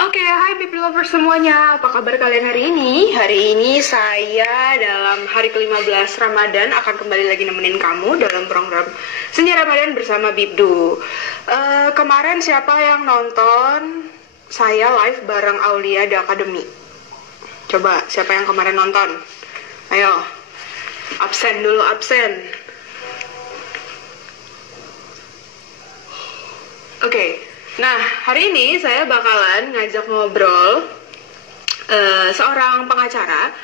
Oke, hai people lovers semuanya. Apa kabar kalian hari ini? Hari ini saya dalam hari ke-15 Ramadan akan kembali lagi nemenin kamu dalam program Senja Ramadan bersama Bibdu. Kemarin siapa yang nonton saya live bareng Aulia The Academy? Coba, siapa yang kemarin nonton? Ayo, absen dulu, absen. Oke. Nah, hari ini saya bakalan ngajak ngobrol seorang pengacara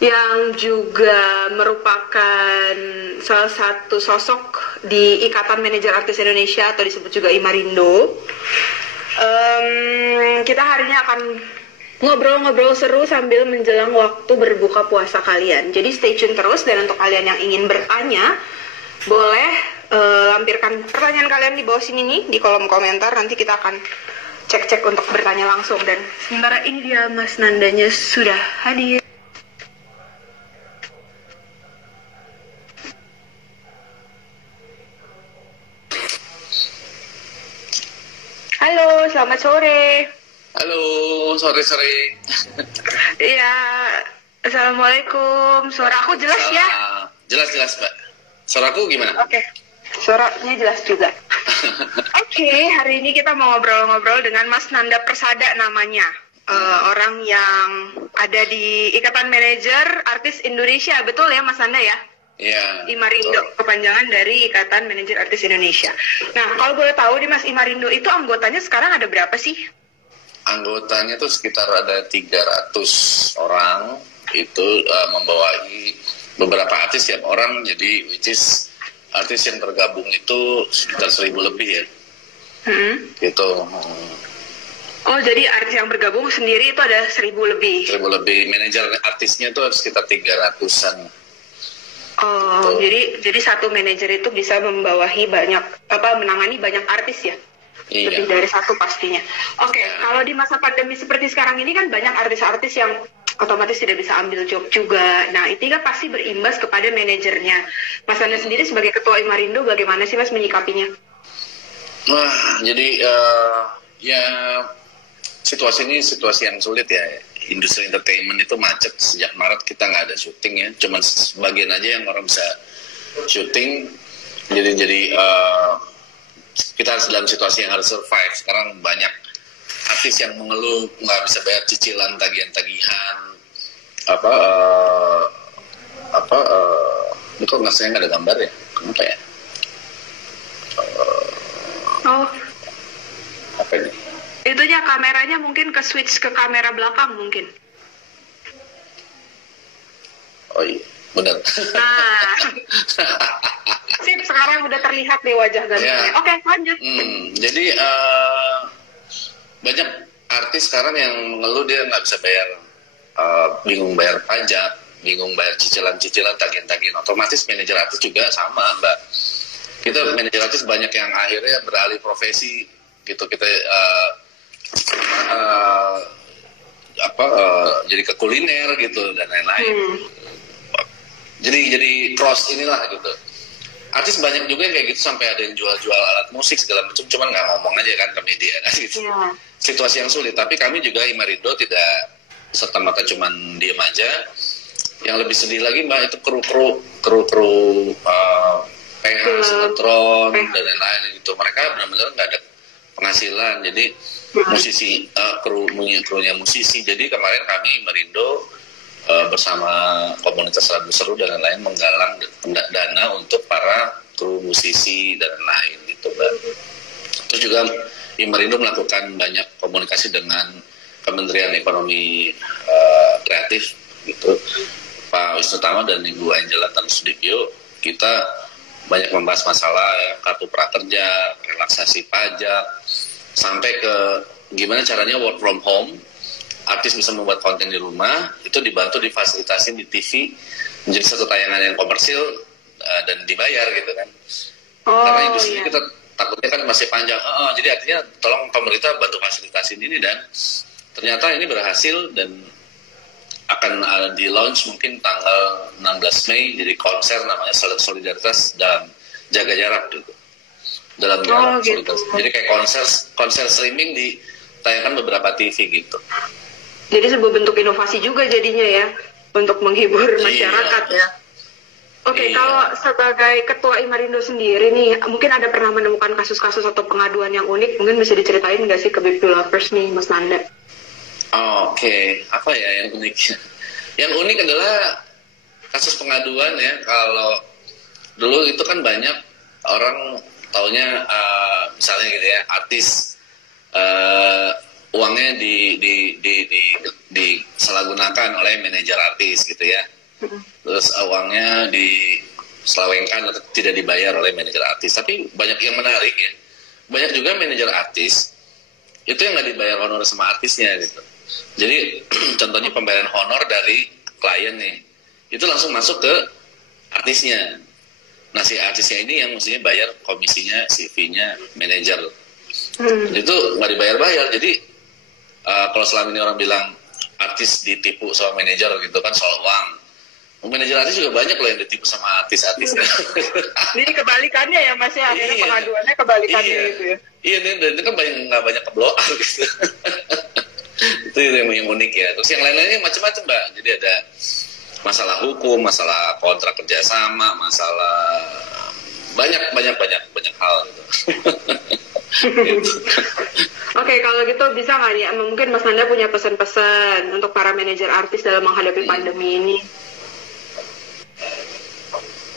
yang juga merupakan salah satu sosok di Ikatan Manajer Artis Indonesia atau disebut juga Imarindo. Kita hari ini akan ngobrol-ngobrol seru sambil menjelang waktu berbuka puasa kalian. Jadi stay tune terus, dan untuk kalian yang ingin bertanya, boleh lampirkan pertanyaan kalian di bawah sini nih, di kolom komentar. Nanti kita akan cek-cek untuk bertanya langsung. Dan sementara ini dia Mas Nandanya sudah hadir. Halo, selamat sore. Halo, sore-sore. Iya, assalamualaikum. Suara aku jelas ya? Jelas, Mbak. Suaraku gimana? Oke, suaranya jelas juga. Oke, hari ini kita mau ngobrol-ngobrol dengan Mas Nanda Persada namanya. Orang yang ada di Ikatan Manajer Artis Indonesia, betul ya Mas Nanda ya? Iya. Imarindo, kepanjangan dari Ikatan Manajer Artis Indonesia. Nah, kalau boleh tahu nih Mas, Imarindo itu anggotanya sekarang ada berapa sih? Anggotanya tuh sekitar ada 300 orang. Itu membawahi beberapa artis tiap orang, jadi which is artis yang tergabung itu sekitar 1000 lebih ya. Gitu. Oh, jadi artis yang bergabung sendiri itu ada 1000 lebih. 1000 lebih. Manajer artisnya tuh sekitar 300-an. Oh, jadi satu manajer itu bisa membawahi menangani banyak artis ya? Iya. Lebih dari satu pastinya. Oke, kalau di masa pandemi seperti sekarang ini kan banyak artis-artis yang otomatis tidak bisa ambil job juga. Nah, itu kan pasti berimbas kepada manajernya. Mas Anda sendiri sebagai ketua Imarindo, bagaimana sih Mas menyikapinya? Wah, jadi ya situasi ini situasi yang sulit ya. Industri entertainment itu macet sejak Maret, kita nggak ada syuting ya. Cuman sebagian aja yang orang bisa syuting. Jadi kita dalam situasi yang harus survive. Sekarang banyak artis yang mengeluh nggak bisa bayar cicilan, tagihan-tagihan, ini kok nggak, saya nggak ada gambar ya, kenapa ya? Apa ini? Itunya kameranya mungkin ke switch ke kamera belakang mungkin. Oh iya, benar. Nah, sip, sekarang udah terlihat di wajah gantengnya. Ya. Oke, lanjut. Jadi banyak artis sekarang yang mengeluh dia nggak bisa bayar, bingung bayar pajak, bingung bayar cicilan-cicilan, tagihan-tagihan. Otomatis manajer artis juga sama, Mbak. Kita manajer artis banyak yang akhirnya beralih profesi gitu. Kita jadi ke kuliner gitu dan lain-lain. Jadi cross inilah gitu. Artis banyak juga yang kayak gitu, sampai ada yang jual-jual alat musik segala macam, cuman nggak ngomong aja kan ke media kan gitu. Yeah. Situasi yang sulit, tapi kami juga Imarindo tidak serta-merta cuman diem aja. Yang lebih sedih lagi Mbak, itu kru sinetron dan lain-lain gitu. Mereka benar-benar nggak ada penghasilan, jadi musisi krunya musisi. Jadi kemarin kami Imarindo bersama komunitas Lagu Seru dan lain-lain menggalang dana untuk para kru musisi dan lain gitu Mbak. Terus juga Imarindo melakukan banyak komunikasi dengan Kementerian Ekonomi Kreatif gitu, Pak Wisnu Tama dan Ibu Angela Tanusudibyo. Kita banyak membahas masalah ya, kartu prakerja, relaksasi pajak, sampai ke gimana caranya work from home, artis bisa membuat konten di rumah, itu dibantu difasilitasi di TV menjadi satu tayangan yang komersil dan dibayar gitu kan. Karena industri kita takutnya kan masih panjang. Jadi artinya tolong pemerintah bantu fasilitasi ini, dan ternyata ini berhasil dan akan di launch mungkin tanggal 16 Mei jadi konser namanya Solidaritas dan Jaga Jarak gitu. Dalam jarak solidaritas. Jadi kayak konser streaming di tayangkan beberapa TV gitu. Jadi sebuah bentuk inovasi juga jadinya ya untuk menghibur masyarakat ya. Oke, kalau sebagai ketua Imarindo sendiri nih, mungkin ada pernah menemukan kasus-kasus atau pengaduan yang unik, mungkin bisa diceritain nggak sih ke Big Lovers nih, Mas Nanda? Oke, apa ya yang unik? Yang unik adalah kasus pengaduan ya. Kalau dulu itu kan banyak orang taunya misalnya gitu ya, artis uangnya disalahgunakan oleh manajer artis gitu ya. Terus uangnya diselewengkan atau tidak dibayar oleh manajer artis. Tapi banyak yang menarik ya. Banyak juga manajer artis itu yang nggak dibayar honor sama artisnya gitu. Jadi contohnya pembayaran honor dari klien nih, itu langsung masuk ke artisnya. Nah si artisnya ini yang mestinya bayar komisinya, CV-nya manajer. Itu nggak dibayar-bayar. Jadi kalau selama ini orang bilang artis ditipu sama manajer gitu kan soal uang. Manajer artis juga banyak loh yang ditipu sama artis-artis. Ini kebalikannya ya Mas ya, akhirnya pengaduannya kebalikannya gitu ya. Iya, itu kan nggak banyak keblow out gitu. Itu yang unik ya. Terus yang lain-lainnya macam-macam Mbak. Jadi ada masalah hukum, masalah kontrak kerjasama, masalah banyak hal gitu. Oke, kalau gitu bisa nggak ya? Mungkin Mas Nanda punya pesan-pesan untuk para manajer artis dalam menghadapi pandemi ini.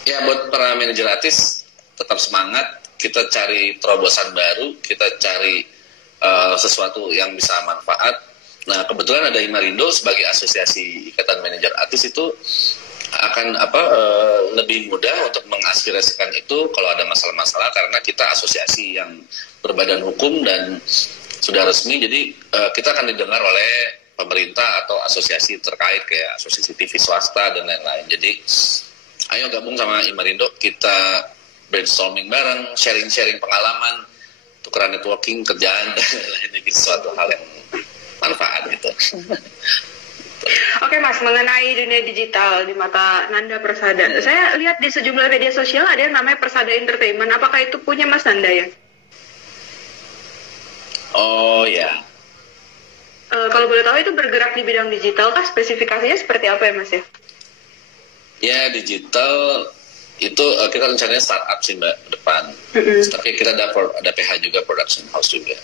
Ya buat para manajer artis tetap semangat, kita cari terobosan baru, kita cari sesuatu yang bisa manfaat. Nah kebetulan ada Imarindo sebagai asosiasi ikatan manajer artis itu akan lebih mudah untuk mengaspirasikan itu kalau ada masalah-masalah karena kita asosiasi yang berbadan hukum dan sudah resmi, jadi kita akan didengar oleh pemerintah atau asosiasi terkait kayak asosiasi TV swasta dan lain-lain. Jadi ayo gabung sama Imarindo, kita brainstorming bareng, sharing-sharing pengalaman, tukeran networking, kerjaan, dan lain-lain, sesuatu hal yang manfaat gitu. Oke Mas, mengenai dunia digital di mata Nanda Persada, saya lihat di sejumlah media sosial ada yang namanya Persada Entertainment. Apakah itu punya Mas Nanda ya? Oh ya. Kalau boleh tahu itu bergerak di bidang digital kah? Spesifikasinya seperti apa ya Mas ya? Ya digital itu kita rencananya startup sih Mbak depan. Tapi kita ada PH juga, production house juga.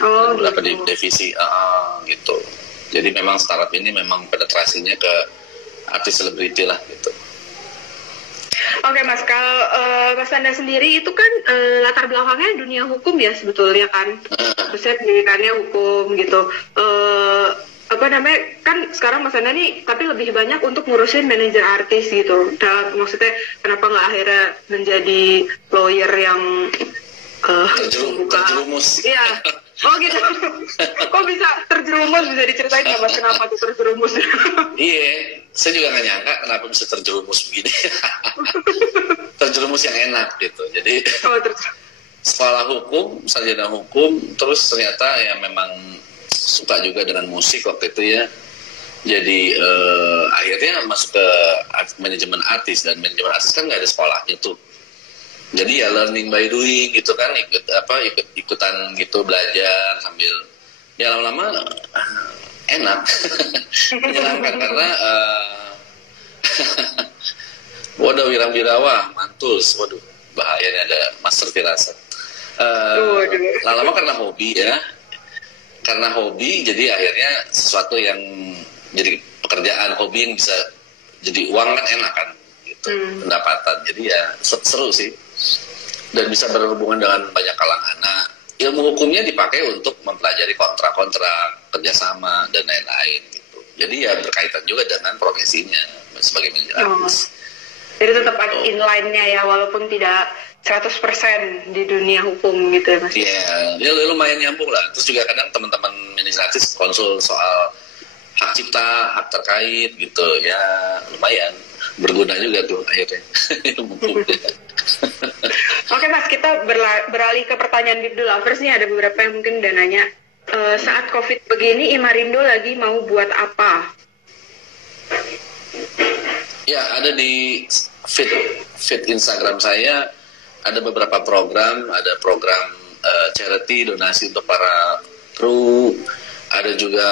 Oh, beberapa gitu. Divisi gitu. Jadi memang startup ini memang penetrasinya ke artis selebriti lah gitu. Oke Mas, kalau Mas Nanda sendiri itu kan latar belakangnya dunia hukum ya sebetulnya kan. Maksudnya pendidikannya hukum gitu. Kan sekarang Mas Nanda nih tapi lebih banyak untuk ngurusin manajer artis gitu. Maksudnya kenapa nggak akhirnya menjadi lawyer yang terjerumus? Iya. Oh gitu. Kok bisa terjerumus, bisa diceritain nggak Mas kenapa tuh terjerumus? Iya, saya juga nggak nyangka kenapa bisa terjerumus begini. Terjerumus yang enak gitu. Jadi sekolah hukum, sarjana hukum, terus ternyata ya memang suka juga dengan musik waktu itu ya. Jadi akhirnya masuk ke manajemen artis, dan manajemen artis kan nggak ada sekolahnya tuh. Jadi ya learning by doing gitu kan, ikutan gitu, belajar sambil ya lama-lama enak. Menyenangkan karena waduh wirang-wirawa mantus, waduh bahayanya ada master firasat. Lama-lama karena hobi ya, karena hobi jadi akhirnya sesuatu yang jadi pekerjaan, hobi yang bisa jadi uang kan enak kan gitu, pendapatan. Jadi ya seru sih dan bisa berhubungan dengan banyak kalangan. Nah ilmu hukumnya dipakai untuk mempelajari kontrak-kontrak, kerjasama dan lain-lain gitu. Jadi ya berkaitan juga dengan profesinya sebagai manajer artis. Jadi tetap ada inline-nya ya, walaupun tidak 100% di dunia hukum gitu ya Mas? Iya, ya lumayan nyambung lah. Terus juga kadang teman-teman manajer artis konsul soal hak cipta, hak terkait gitu. Ya lumayan, berguna juga tuh akhirnya. Oke Mas, kita beralih ke pertanyaan Bib Lovers nih. Ada beberapa yang mungkin udah nanya, saat COVID begini Imarindo lagi mau buat apa? Ya ada di feed Instagram saya, ada beberapa program, ada program charity donasi untuk para kru, ada juga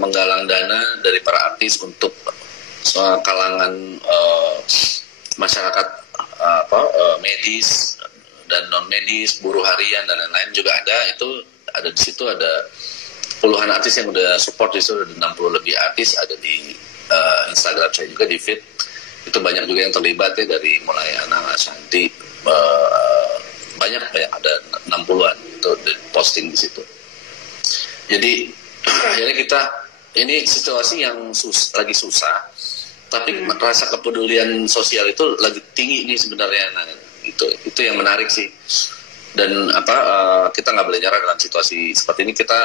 menggalang dana dari para artis untuk kalangan masyarakat medis dan non medis, buruh harian dan lain-lain juga ada. Itu ada di situ, ada puluhan artis yang udah support di situ, ada 60 lebih artis ada di Instagram saya juga di feed. Itu banyak juga yang terlibat ya, dari mulai Anang, Ashanti, banyak ada 60-an itu posting di situ. Jadi akhirnya kita ini situasi yang lagi susah, tapi rasa kepedulian sosial itu lagi tinggi nih sebenarnya. Nah, itu yang menarik sih. Dan kita nggak boleh nyerah dalam situasi seperti ini. Kita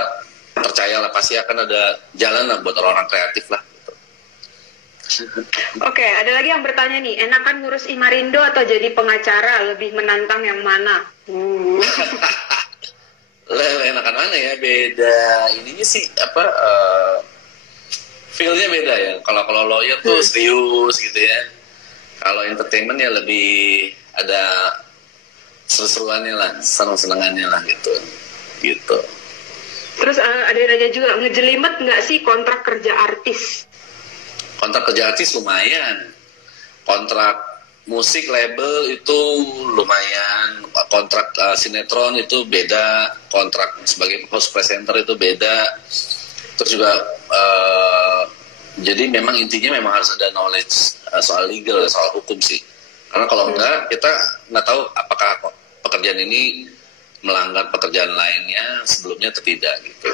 percayalah pasti akan ada jalan lah buat orang-orang kreatif lah. Oke, ada lagi yang bertanya nih, enakan ngurus Imarindo atau jadi pengacara, lebih menantang yang mana? Enakan mana ya, beda ininya sih feel-nya beda ya. Kalau lawyer tuh serius gitu ya. Kalau entertainment ya lebih ada seru-seruannya lah, senang-senangannya lah gitu. Terus ada yang nanya juga, ngejelimet nggak sih kontrak kerja artis? Kontrak kerja artis lumayan. Kontrak musik label itu lumayan. Kontrak sinetron itu beda. Kontrak sebagai host presenter itu beda. Terus juga jadi memang intinya memang harus ada knowledge soal legal, soal hukum sih. Karena kalau enggak, kita nggak tahu apakah pekerjaan ini melanggar pekerjaan lainnya sebelumnya atau tidak gitu.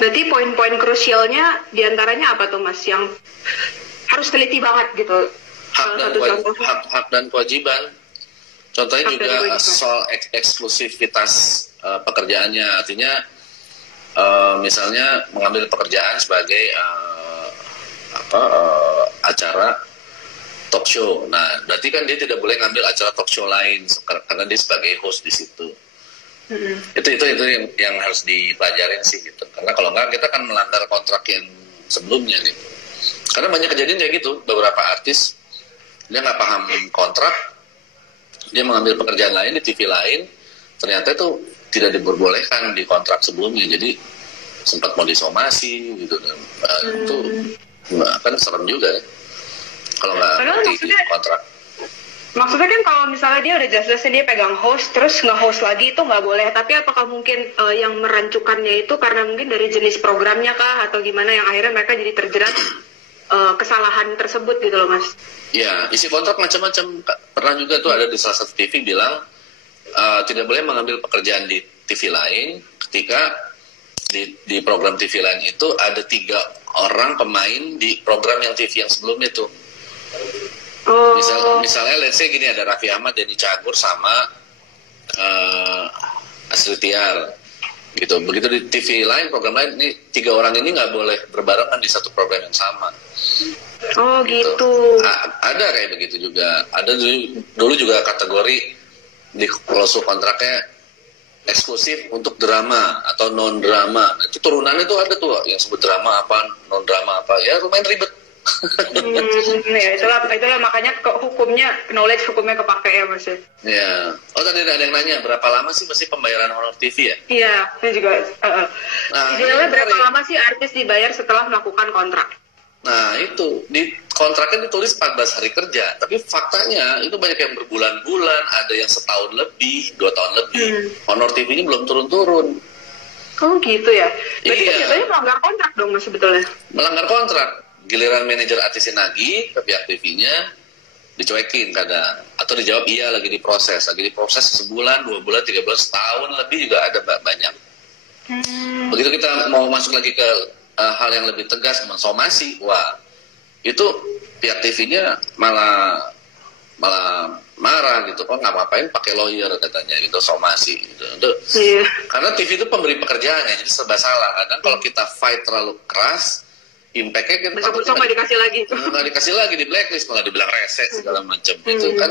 Berarti poin-poin krusialnya diantaranya apa tuh Mas yang harus teliti banget gitu? Hak dan kewajiban. Contohnya hak juga soal eksklusivitas pekerjaannya. Artinya misalnya mengambil pekerjaan sebagai acara talk show. Nah, berarti kan dia tidak boleh ngambil acara talk show lain karena dia sebagai host di situ. Itu yang harus dipelajarin sih gitu. Karena kalau enggak kita akan melanggar kontrak yang sebelumnya gitu. Karena banyak kejadian kayak gitu, beberapa artis dia nggak paham kontrak, dia mengambil pekerjaan lain di TV lain, ternyata itu tidak diperbolehkan di kontrak sebelumnya. Jadi sempat mau disomasi gitu. Itu kan serem juga ya kalau nggak ngerti kontrak. Maksudnya kan kalau misalnya dia udah jelas-jelasnya dia pegang host, terus nge-host lagi itu nggak boleh. Tapi apakah mungkin yang merancukannya itu karena mungkin dari jenis programnya kah? Atau gimana yang akhirnya mereka jadi terjerat kesalahan tersebut gitu loh Mas? Ya, isi kontrak macam-macam. Pernah juga tuh ada di salah satu TV bilang tidak boleh mengambil pekerjaan di TV lain ketika di program TV lain itu ada 3 orang pemain di program yang TV yang sebelumnya tuh. Misalnya let's say gini, ada Raffi Ahmad, Denny Cagur sama Astrid Tiar gitu. Begitu di TV lain, program lain, ini 3 orang ini nggak boleh berbarengan di satu program yang sama. Oh gitu. Ada kayak begitu juga. Ada dulu juga kategori di klausul kontraknya eksklusif untuk drama atau non drama. Nah, itu turunannya tuh ada tuh yang sebut drama apa, non drama apa. Ya lumayan ribet. Ya itulah makanya hukumnya, knowledge hukumnya kepake ya Mas. Ya. Oh tadi ada yang nanya berapa lama sih mesti pembayaran honor TV ya? Iya, saya juga. Idealnya berapa lama sih artis dibayar setelah melakukan kontrak? Nah itu di kontraknya ditulis 14 hari kerja, tapi faktanya itu banyak yang berbulan-bulan, ada yang setahun lebih, 2 tahun lebih. Honor TV-nya belum turun-turun. Oh gitu ya. Berarti jatuhnya melanggar kontrak dong Mas sebetulnya. Melanggar kontrak. Giliran manajer artisnya nagih ke pihak TV-nya dicuekin kadang, atau dijawab iya lagi diproses sebulan, 2 bulan, 3 bulan, setahun lebih juga ada banyak. Begitu kita mau masuk lagi ke hal yang lebih tegas, mensomasi, wah itu pihak TV-nya malah marah gitu, kok nggak ngapain pakai lawyer katanya gitu, somasi gitu. Karena TV itu pemberi pekerjaan ya, jadi serba salah. Kadang kalau kita fight terlalu keras, impact-nya kan besok-besok nggak dikasih lagi, di blacklist, malah dibilang rese segala macam. Itu kan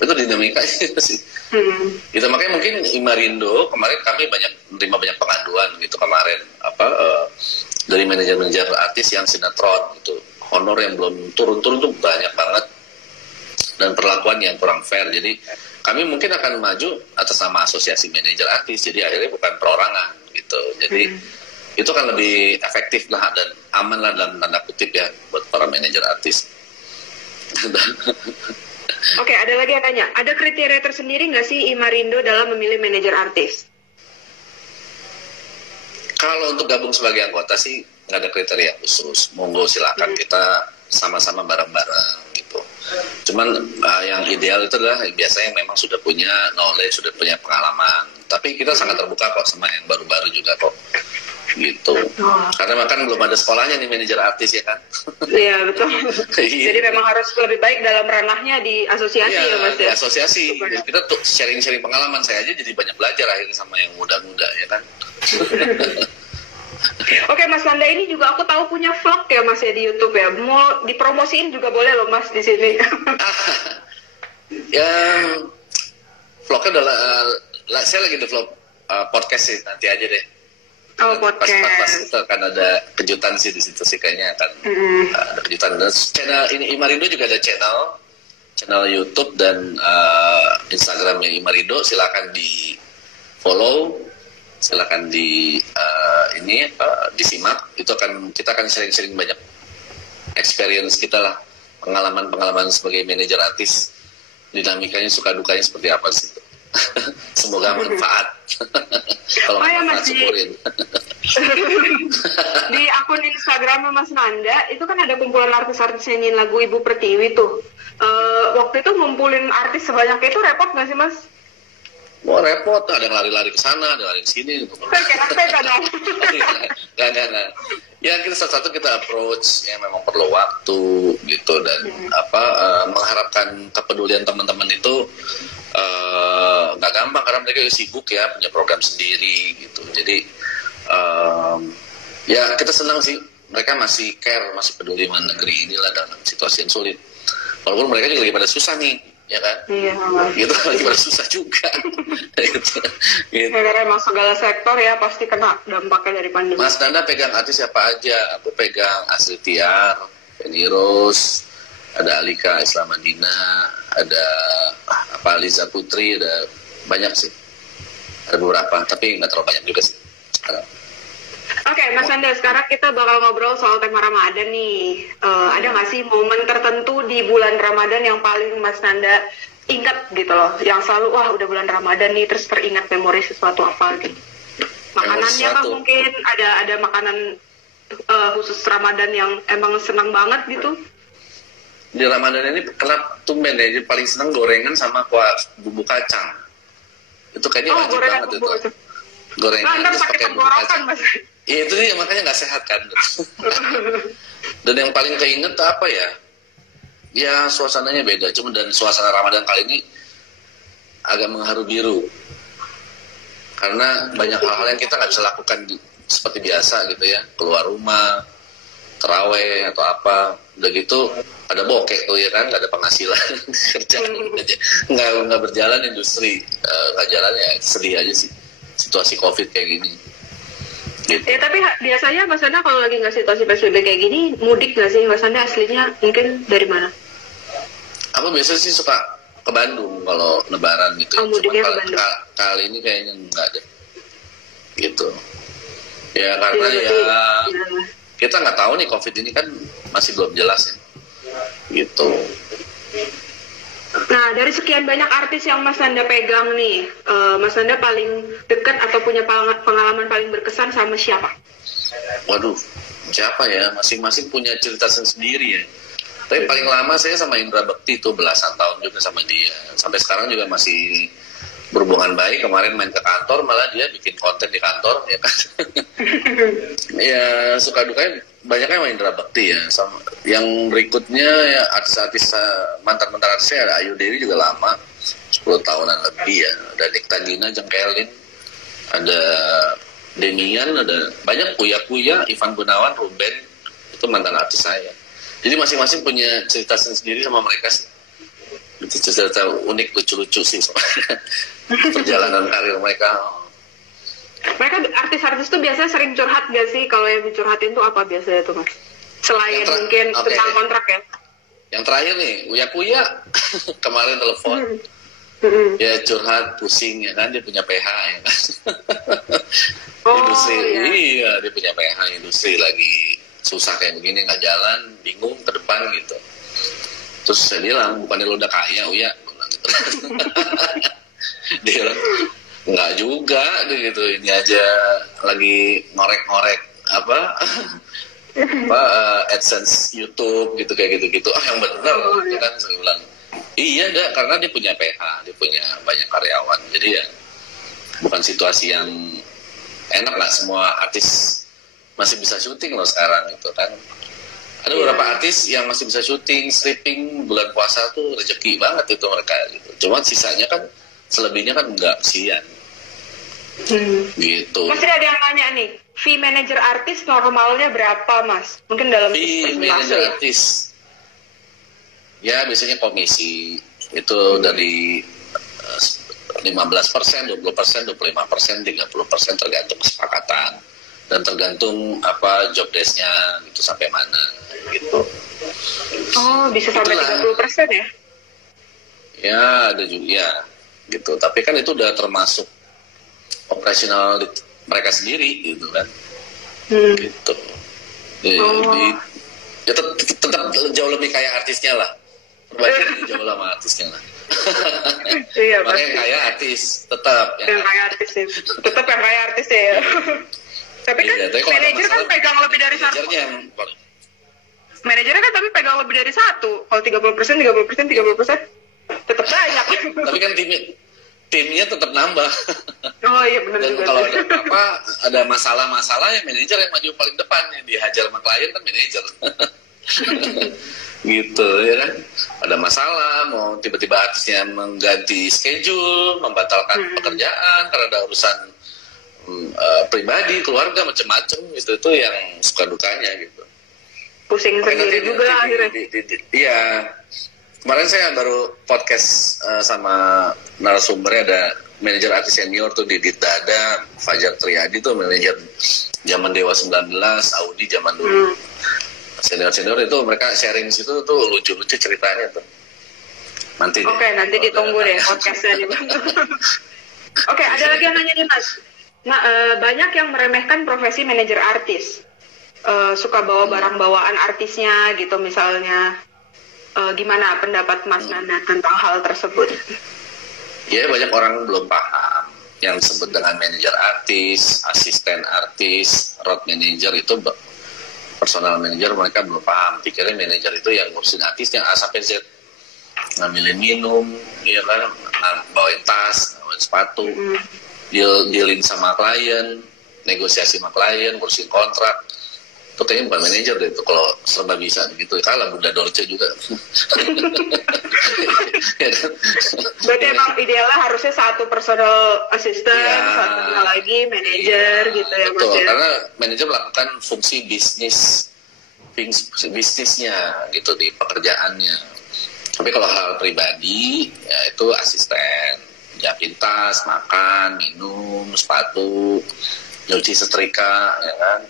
itu dinamikanya itu sih. Itu makanya mungkin Imarindo kemarin kami menerima banyak pengaduan gitu kemarin dari manajer-manajer artis yang sinetron gitu, honor yang belum turun tuh banyak banget dan perlakuan yang kurang fair. Jadi kami mungkin akan maju atas nama asosiasi manajer artis, jadi akhirnya bukan perorangan gitu. Jadi itu kan lebih efektif lah dan aman lah dalam tanda kutip ya buat para manajer artis. Oke, ada lagi yang tanya, ada kriteria tersendiri nggak sih Imarindo dalam memilih manajer artis? Kalau untuk gabung sebagai anggota sih nggak ada kriteria khusus. Monggo silakan kita sama-sama bareng-bareng gitu. Cuman yang ideal itu adalah biasanya yang memang sudah punya knowledge, sudah punya pengalaman. Tapi kita sangat terbuka kok sama yang baru-baru juga kok. Gitu. Karena kan belum ada sekolahnya nih manajer artis ya kan. Iya betul. Jadi memang harus lebih baik dalam ranahnya di asosiasi ya Mas ya. Di asosiasi. Kita tuh sharing-sharing pengalaman, saya aja jadi banyak belajar akhirnya sama yang muda-muda ya kan. Oke Mas Nanda, ini juga aku tahu punya vlog ya Mas ya di YouTube ya. Mau dipromosiin juga boleh loh Mas di sini. Ya vlognya adalah saya lagi develop podcast sih, nanti aja deh. Oh, podcast. Pas itu akan ada kejutan sih di situ sih kayaknya akan ada kejutan. Dan channel ini Imarindo juga ada channel YouTube dan Instagramnya Imarindo, silakan di follow. Silakan disimak. Itu kita akan sering-sering banyak experience kita lah, pengalaman sebagai manajer artis, dinamikanya suka dukanya seperti apa sih. Semoga manfaat. Kalau ya manfaat Mas, syukurin. Di akun Instagramnya Mas Nanda itu kan ada kumpulan artis-artis nyanyiin lagu Ibu Pertiwi tuh. Waktu itu ngumpulin artis sebanyak itu repot nggak sih Mas? Mau repot, ada yang lari-lari ke sana, ada yang lari ke sini. Capek kadang. Nggak. Ya kita satu-satu kita approach yang memang perlu waktu gitu dan mengharapkan kepedulian teman-teman itu nggak gampang karena mereka sibuk ya, punya program sendiri gitu. Jadi ya kita senang sih mereka masih care, masih peduli dengan negeri inilah dalam situasi yang sulit. Walaupun mereka juga lagi pada susah nih, ya kan? Iya. Gitu lagi pada susah juga. gitu. Karena emang segala sektor ya pasti kena dampaknya dari pandemi. Mas Nanda pegang artis siapa aja? Aku pegang Astrid Tiar, Feni Rose, ada Alika Islamadina, ada Liza Putri, ada banyak sih. Ada beberapa, tapi nggak terlalu banyak juga sih sekarang. Oke, Mas Nanda, sekarang kita bakal ngobrol soal tema Ramadan nih. Ada nggak sih momen tertentu di bulan Ramadan yang paling Mas Nanda ingat gitu loh? Yang selalu, wah udah bulan Ramadan nih, terus teringat memori sesuatu apa gitu. Makanannya kan mungkin ada makanan khusus Ramadan yang emang senang banget gitu. Di Ramadan ini kenapa tumben ya, jadi paling senang gorengan sama bumbu kacang. Itu kayaknya wajib banget itu. Gorengan terus pakai bumbu kacang. Iya itu dia, makanya nggak sehat kan. Dan yang paling keinget apa ya? Ya suasananya beda, cuma dan suasana Ramadan kali ini agak mengharu biru. Karena banyak hal-hal yang kita nggak bisa lakukan seperti biasa gitu ya. Keluar rumah, terawih atau apa. Udah gitu ada bokek tuh ya kan, nggak ada penghasilan. Kerjaan nggak berjalan industri, nggak jalan ya, sedih aja sih situasi COVID kayak gini. Gitu. Ya tapi biasanya Mas Nanda kalau lagi nggak situasi PSBB kayak gini, mudik nggak sih? Mas Nanda aslinya mungkin dari mana? Aku biasanya sih suka ke Bandung kalau Lebaran gitu. Oh, mudiknya ke Bandung. Kali ini kayaknya nggak ada. Gitu. Ya karena kita nggak tahu nih COVID ini kan masih belum jelas ya. Gitu. Nah, dari sekian banyak artis yang Mas Nanda pegang nih, Mas Nanda paling dekat atau punya pengalaman paling berkesan sama siapa? Waduh, siapa ya? Masing-masing punya cerita sendiri ya. Tapi paling lama saya sama Indra Bekti itu belasan tahun juga sama dia. Sampai sekarang juga masih berhubungan baik. Kemarin main ke kantor, malah dia bikin konten di kantor, ya kan? Ya suka dukanya banyaknya sama Indra Bekti ya. Sama yang berikutnya ya artis-artis mantan-mantan artisnya ada Ayu Dewi juga lama, 10 tahunan lebih ya. Ada Nikta Gina, Jengkelin, ada Demian, ada banyak Kuya, Ivan Gunawan, Ruben, itu mantan artis saya. Jadi masing-masing punya cerita sendiri sama mereka sih. Itu cerita unik, lucu-lucu sih perjalanan karir mereka. Mereka artis-artis tuh biasanya sering curhat gak sih? Kalau yang dicurhatin tuh apa biasanya tuh Mas? Selain mungkin tentang kontrak ya? Yang terakhir nih, Kuya kemarin telepon. Ya curhat, pusing ya kan, dia punya PH ya kan. Oh, Industri, iya. iya dia punya PH, industri lagi susah kayak begini, nggak jalan, bingung ke depan gitu. Terus saya bilang, bukannya lo udah kaya, Uya? Gua bilang gitu. Dia bilang, nggak juga, dia gitu. Ini aja lagi ngorek-ngorek AdSense YouTube gitu kayak gitu-gitu. Yang benar, gitu kan. Saya bilang, iya enggak, karena dia punya PH, dia punya banyak karyawan. Jadi ya bukan situasi yang enak lah, semua artis masih bisa syuting loh sekarang gitu kan. Ada beberapa artis yang masih bisa syuting, stripping bulan puasa tuh rezeki banget itu mereka gitu. Cuman sisanya kan, selebihnya kan enggak, kesian. Gitu. Masih ada yang nanya nih, fee manager artis normalnya berapa, Mas? Mungkin dalam Fee manager artis. Ya biasanya komisi itu dari 15%, 20%, 25%, 30% tergantung kesepakatan dan tergantung job desk-nya gitu sampai mana gitu. Oh, bisa sampai 30% ya? Ya ada juga ya gitu. Tapi kan itu udah termasuk operasional mereka sendiri gitu kan. Gitu. Ya tetap jauh lebih kaya artisnya lah. Perbandingan jauh sama artisnya lah. Iya, makanya kaya artis tetap ya. Yang kaya artis ya. Tetap yang kaya artis ya. Tapi kan manajer kan pegang lebih dari satu. Manajernya kan tapi pegang lebih dari satu. Kalau 30%, 30%, 30%, tetap banyak. Tapi kan timnya tetap nambah. Oh iya benar juga. Dan kalau ada masalah-masalah ya manajer yang maju paling depan, yang dihajar sama klien kan manajer. Gitu ya kan. Ada masalah, mau tiba-tiba artisnya mengganti schedule, membatalkan pekerjaan karena ada urusan pribadi, keluarga, macam-macam gitu. Itu yang suka dukanya gitu. Pusing sendiri juga akhirnya. Iya. Kemarin saya baru podcast sama narasumbernya, ada manajer artis senior tuh Didit Dada, Fajar Triadi tuh manajer zaman Dewa 19, Audi zaman dulu. Senior-senior itu mereka sharing situ tuh lucu-lucu ceritanya tuh. Nanti nanti ditunggu deh podcastnya dibantu. Oke, ada lagi yang nanya nih Mas. Nah, banyak yang meremehkan profesi manajer artis. Suka bawa barang bawaan artisnya gitu misalnya. Gimana pendapat Mas Nanda tentang hal tersebut? Ya banyak orang belum paham yang disebut dengan manajer artis, asisten artis, road manager itu personal manager, mereka belum paham. Pikirnya manajer itu yang ngurusin artis yang A sampai Z, ngambilin minum, ya kan, bawain tas, bawain sepatu, dealin sama klien, negosiasi sama klien, ngurusin kontrak. Itu kayaknya bukan manajer deh itu kalau serba bisa begitu. Kalah Bunda Dorce juga. Berarti emang idealnya harusnya satu personal assistant, satunya lagi manajer gitu ya Mas. Betul, karena manajer melakukan fungsi bisnisnya gitu di pekerjaannya. Tapi kalau hal pribadi ya itu asisten, nyiapin tas, makan, minum, sepatu, nyuci setrika, ya kan.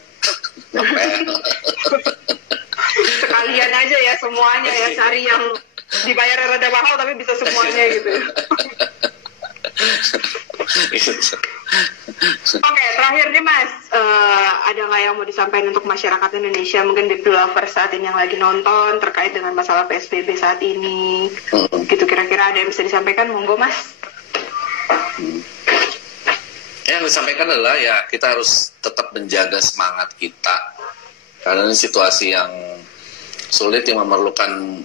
Sekalian aja ya semuanya ya, cari yang dibayar rada mahal tapi bisa semuanya gitu. Oke, terakhir nih Mas, ada nggak yang mau disampaikan untuk masyarakat Indonesia, mungkin di lovers saat ini yang lagi nonton terkait dengan masalah PSBB saat ini, gitu kira-kira ada yang bisa disampaikan, monggo Mas. Yang disampaikan adalah ya kita harus tetap menjaga semangat kita karena ini situasi yang sulit yang memerlukan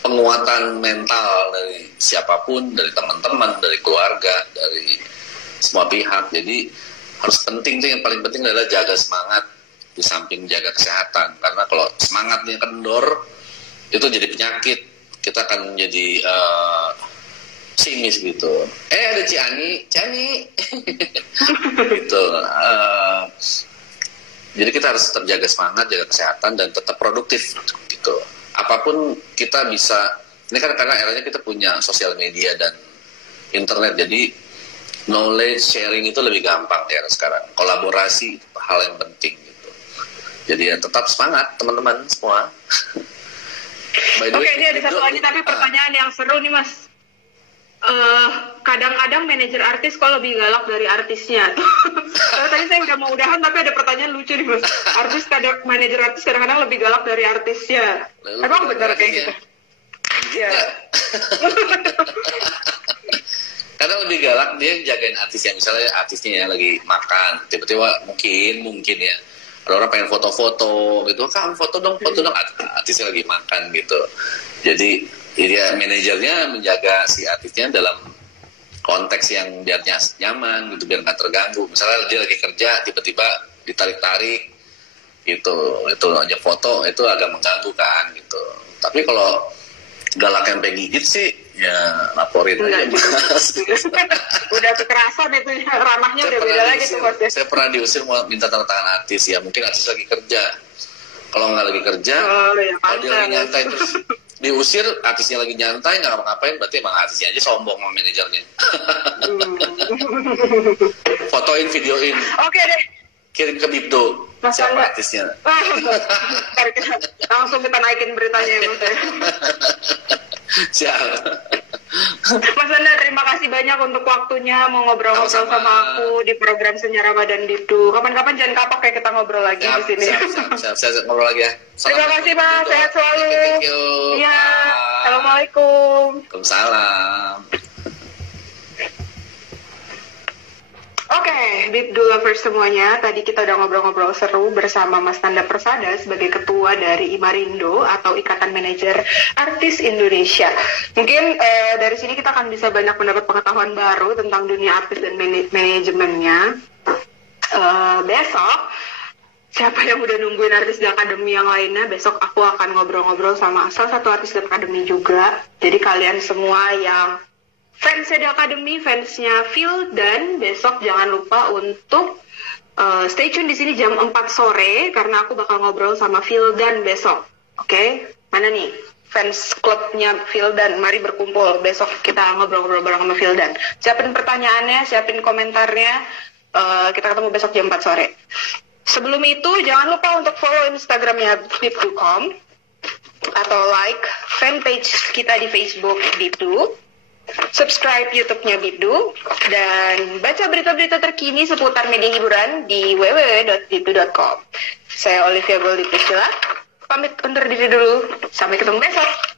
penguatan mental dari siapapun, dari teman-teman, dari keluarga, dari semua pihak. Jadi harus penting tuh, yang paling penting adalah jaga semangat di samping jaga kesehatan, karena kalau semangatnya kendor itu jadi penyakit, kita akan menjadi simis gitu. Ada Ciani gitu. Jadi kita harus tetap jaga semangat, jaga kesehatan, dan tetap produktif gitu. Apapun kita bisa, ini kan karena eranya kita punya sosial media dan internet, jadi knowledge sharing itu lebih gampang ya sekarang. Kolaborasi hal yang penting gitu. Jadi ya tetap semangat teman-teman semua. Oke, ini ada satu lagi tapi pertanyaan yang seru nih Mas. Kadang-kadang manajer artis kok lebih galak dari artisnya. Tadi saya udah mau udahan tapi ada pertanyaan lucu nih Mas. Manajer artis kadang-kadang lebih galak dari artisnya. Emang benar kayak gitu? Iya. Kadang lebih galak dia jagain artisnya, misalnya artisnya lagi makan, tiba-tiba mungkin ya ada orang pengen foto-foto gitu, kan foto dong, artisnya lagi makan gitu. Jadi dia manajernya menjaga si artisnya dalam konteks yang biar nyaman gitu, biar nggak terganggu. Misalnya dia lagi kerja tiba-tiba ditarik-tarik gitu, itu aja foto itu agak mengganggu kan gitu. Tapi kalau galak yang pengen gigit sih ya laporin aja Mas. Udah kekerasan itu ranahnya udah beda lagi tuh Mas. Saya pernah diusir mau minta tanda tangan artis ya, mungkin artis lagi kerja. Kalau nggak lagi kerja, kalau dia lagi nyantai terus diusir, artisnya lagi nyantai nggak ngapain, berarti emang artisnya aja sombong sama manajernya. Fotoin, videoin. Oke deh. Kirim ke Bibdo. Siapa artisnya? Langsung kita naikin beritanya ya Mas. Siap. Mas Anda, terima kasih banyak untuk waktunya mau ngobrol-ngobrol sama aku di program Senya Ramadan Bibdu. Kapan-kapan jangan kapok kayak kita ngobrol lagi di sini. Siap, ngobrol lagi ya. Terima kasih Mas, sehat selalu. Thank you. Iya. Assalamualaikum. Waalaikumsalam. Oke, Bibdu lovers semuanya, tadi kita udah ngobrol-ngobrol seru bersama Mas Nanda Persada sebagai ketua dari Imarindo atau Ikatan Manajer Artis Indonesia. Mungkin dari sini kita akan bisa banyak mendapat pengetahuan baru tentang dunia artis dan manajemennya. Besok, siapa yang udah nungguin artis di akademi yang lainnya, besok aku akan ngobrol-ngobrol sama salah satu artis di akademi juga. Jadi kalian semua yang fansnya di akademi, fansnya Phil, dan besok jangan lupa untuk stay tune di sini jam 4 sore karena aku bakal ngobrol sama Phil dan besok. Oke? Mana nih fans klubnya Phil dan? Mari berkumpul besok kita ngobrol-ngobrol bareng sama Phil dan. Siapin pertanyaannya, siapin komentarnya. Kita ketemu besok jam 4 sore. Sebelum itu jangan lupa untuk follow Instagramnya Bibdu.com atau like fanpage kita di Facebook Bibdu. Subscribe YouTube-nya Bibdu dan baca berita-berita terkini seputar media hiburan di www.bibdu.com. Saya Olivia Goldie Priscilla, pamit undur diri dulu. Sampai ketemu besok.